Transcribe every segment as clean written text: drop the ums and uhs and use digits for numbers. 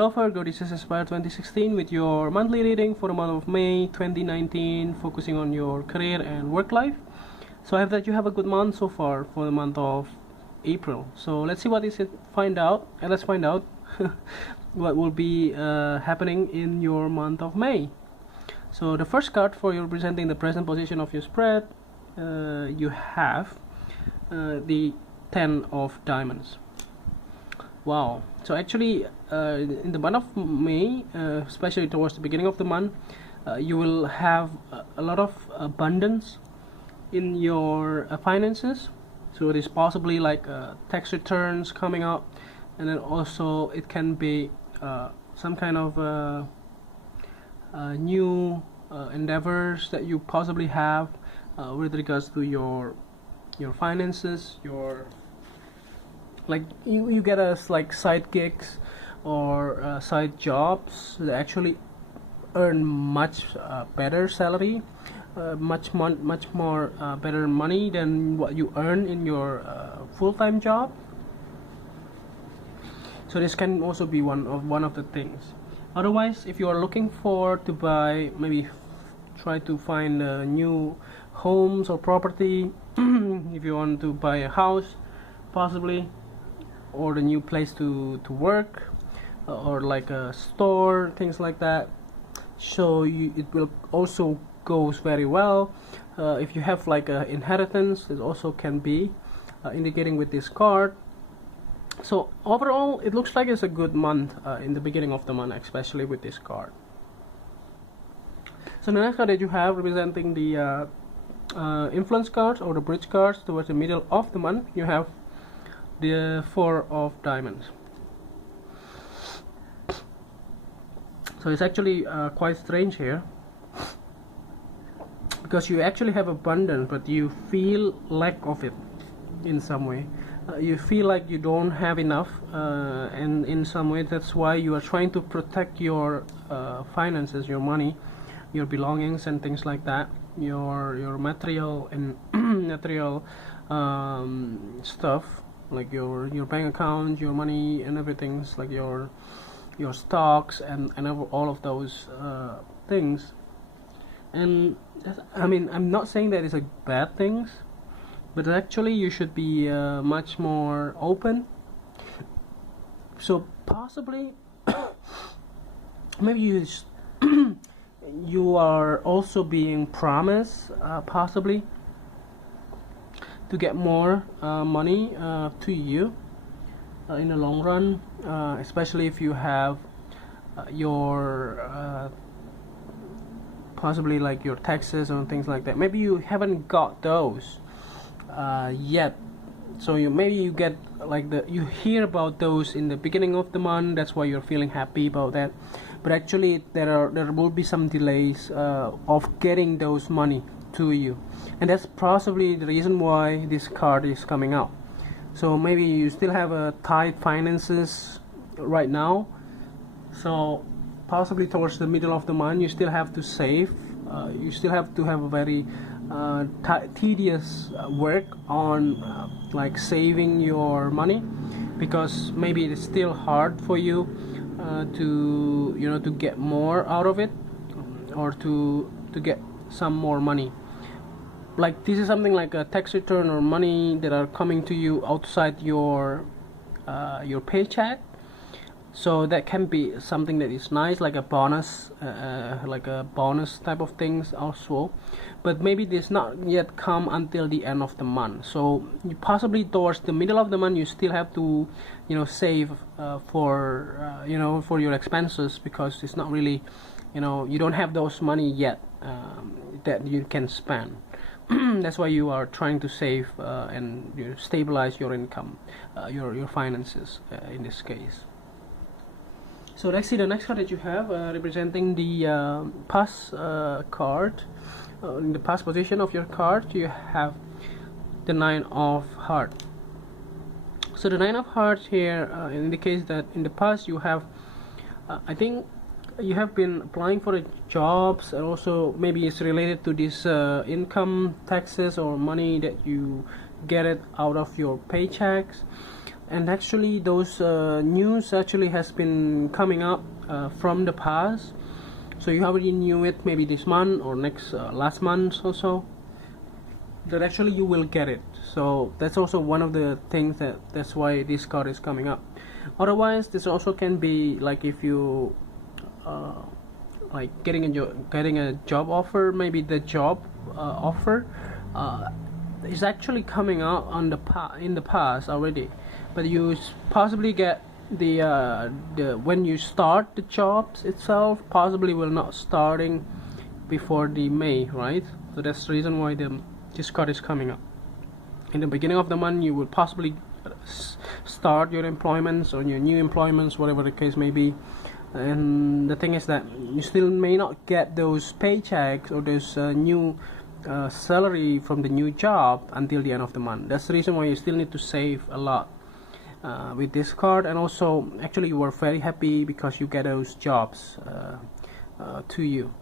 Hello Virgo, this is Aspire 2016 with your monthly reading for the month of May 2019, focusing on your career and work life. So I hope that you have a good month so far for the month of April. So let's see what is it. Let's find out what will be happening in your month of May. So the first card for you representing the present position of your spread, you have the 10 of Diamonds. Wow. So actually in the month of May, especially towards the beginning of the month, you will have a lot of abundance in your finances. So it is possibly like tax returns coming up, and then also it can be some kind of new endeavors that you possibly have with regards to your finances, like you get us like side gigs or side jobs that actually earn much better salary, much more better money than what you earn in your full-time job. So this can also be one of the things. Otherwise, if you are looking for to buy, maybe try to find new homes or property, if you want to buy a house possibly, or the new place to work, or like a store, things like that. So it will also goes very well. If you have like a inheritance, it also can be indicating with this card. So overall it looks like it's a good month in the beginning of the month, especially with this card. So the next card that you have representing the influence cards or the bridge cards towards the middle of the month, you have the 4 of Diamonds. So it's actually quite strange here, because you actually have abundance but you feel lack of it in some way. You feel like you don't have enough, and in some way that's why you are trying to protect your finances, your money, your belongings and things like that, your material and material stuff, like your bank account, your money and everything, like your stocks and all of those things. And I mean, I'm not saying that it's a bad things, but actually you should be much more open. So possibly maybe you are also being promised possibly to get more money to you in the long run, especially if you have your possibly like your taxes and things like that. Maybe you haven't got those yet, so maybe you get like you hear about those in the beginning of the month. That's why you're feeling happy about that, but actually there will be some delays of getting those money to you, and that's possibly the reason why this card is coming out. So maybe you still have a tight finances right now, so possibly towards the middle of the month you still have to save. You still have to have a very tedious work on like saving your money, because maybe it's still hard for you to get more out of it, or to get some more money. Like this is something like a tax return or money that are coming to you outside your paycheck. So that can be something that is nice, like a bonus, type of things also. But maybe this not yet come until the end of the month. So you possibly towards the middle of the month you still have to save for for your expenses, because it's not really you don't have those money yet that you can spend. That's why you are trying to save and stabilize your income, your finances in this case. So let's see the next card that you have representing the past card. In the past position of your card, you have the 9 of Hearts. So the 9 of Hearts here indicates that in the past you have I think you have been applying for jobs, and also maybe it's related to this income taxes or money that you get it out of your paychecks. and actually those news actually has been coming up from the past, so you already knew it maybe this month or next last month or so, that actually you will get it. So that's also one of the things that's why this card is coming up. Otherwise, this also can be like if you like getting a job offer, maybe the job offer is actually coming out on in the past already, but you possibly get the when you start the jobs itself possibly will not starting before the May, right? So that's the reason why this card is coming up. In the beginning of the month, you will possibly start your employments or your new employments, whatever the case may be. And the thing is that you still may not get those paychecks or those new salary from the new job until the end of the month. That's the reason why you still need to save a lot with this card. And also, actually, you are very happy because you get those jobs to you.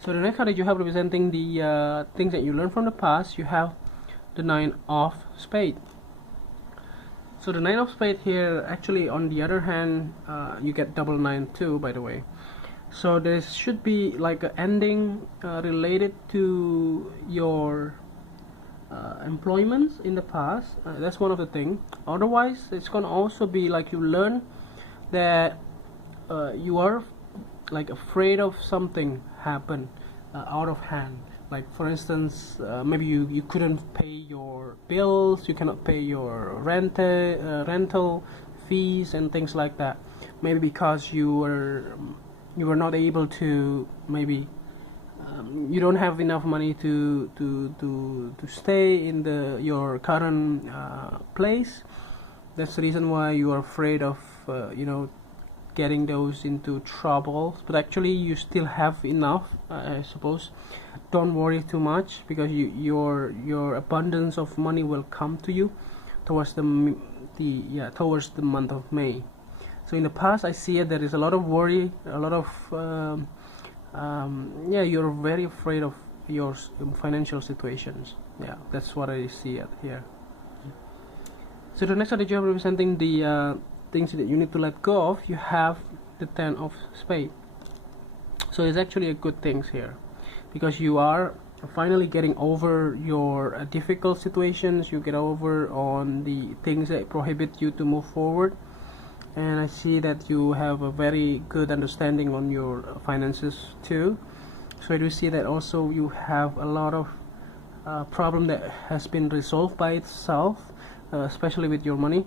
So the next card that you have representing the things that you learned from the past, you have the Nine of Spades. So the Nine of Spades here, actually on the other hand, you get double nine too, by the way. So there should be like an ending related to your employments in the past. That's one of the things. Otherwise, it's gonna also be like you learn that you are like afraid of something happen out of hand. Like for instance, maybe you couldn't pay your bills, you cannot pay your rental fees and things like that. Maybe because you were not able to, maybe you don't have enough money to stay in your current place. That's the reason why you are afraid of getting those into trouble. But actually you still have enough, I suppose. Don't worry too much, because your abundance of money will come to you towards the month of May. So in the past, I see it, there is a lot of worry, a lot of you're very afraid of your financial situations. Yeah, that's what I see it here. So the next card that you have representing the things that you need to let go of, you have the Ten of Spades. So it's actually a good things here, because you are finally getting over your difficult situations. You get over on the things that prohibit you to move forward, and I see that you have a very good understanding on your finances too. So I do see that also you have a lot of problem that has been resolved by itself, especially with your money.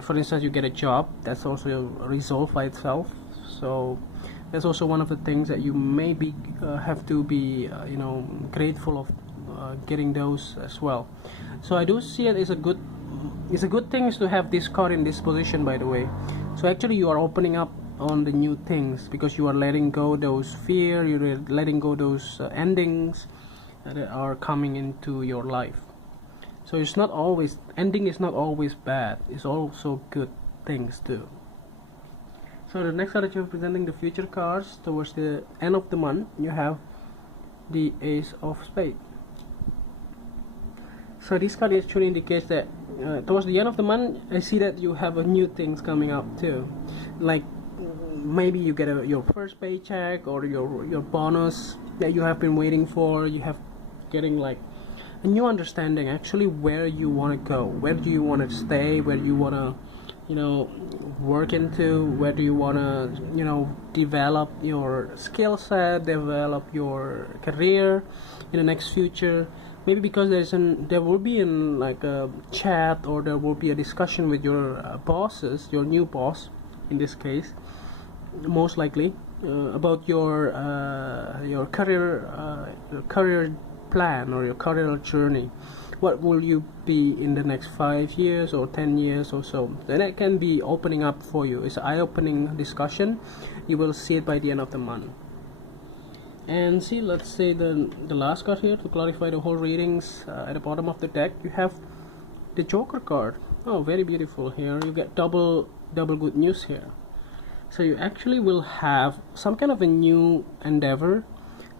For instance, you get a job, that's also resolved by itself. So that's also one of the things that you maybe have to be grateful of getting those as well. So I do see it as a good thing is to have this card in this position, by the way. So actually you are opening up on the new things, because you are letting go those fear, you're letting go those endings that are coming into your life. So it's not always, ending is not always bad, it's also good things too. So the next card that you're presenting the future cards towards the end of the month, you have the Ace of Spades. So this card actually indicates that towards the end of the month, I see that you have new things coming up too. Like maybe you get your first paycheck or your bonus that you have been waiting for. You have getting like a new understanding actually where you want to go, where do you want to stay, where you want to work into, where do you want to develop your skill set, develop your career in the next future. Maybe because there will be like a chat, or there will be a discussion with your bosses, your new boss in this case, most likely about your career plan or your career journey. What will you be in the next 5 years or 10 years or so? Then it can be opening up for you. It's an eye-opening discussion. You will see it by the end of the month. And see, let's say the last card here to clarify the whole readings. At the bottom of the deck, you have the Joker card. Oh, very beautiful here. You get double good news here. So you actually will have some kind of a new endeavor,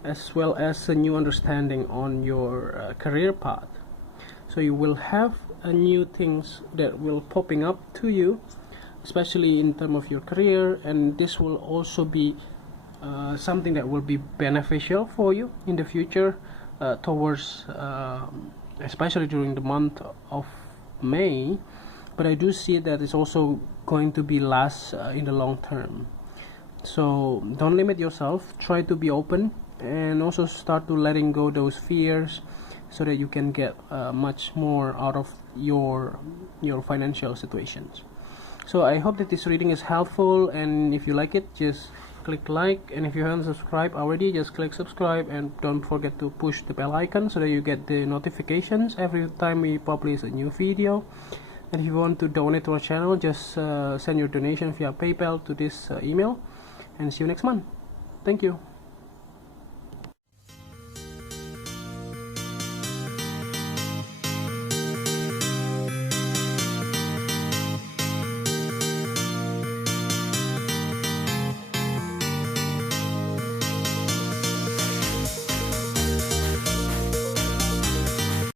as well as a new understanding on your career path. So you will have new things that will popping up to you, especially in terms of your career, and this will also be something that will be beneficial for you in the future, towards especially during the month of May. But I do see that it's also going to be last in the long term. So don't limit yourself, try to be open, and also start to letting go those fears, so that you can get much more out of your financial situations. So I hope that this reading is helpful, and if you like it, just click like, and if you haven't subscribed already, just click subscribe, and don't forget to push the bell icon so that you get the notifications every time we publish a new video. And if you want to donate to our channel, just send your donation via PayPal to this email, and see you next month. Thank you.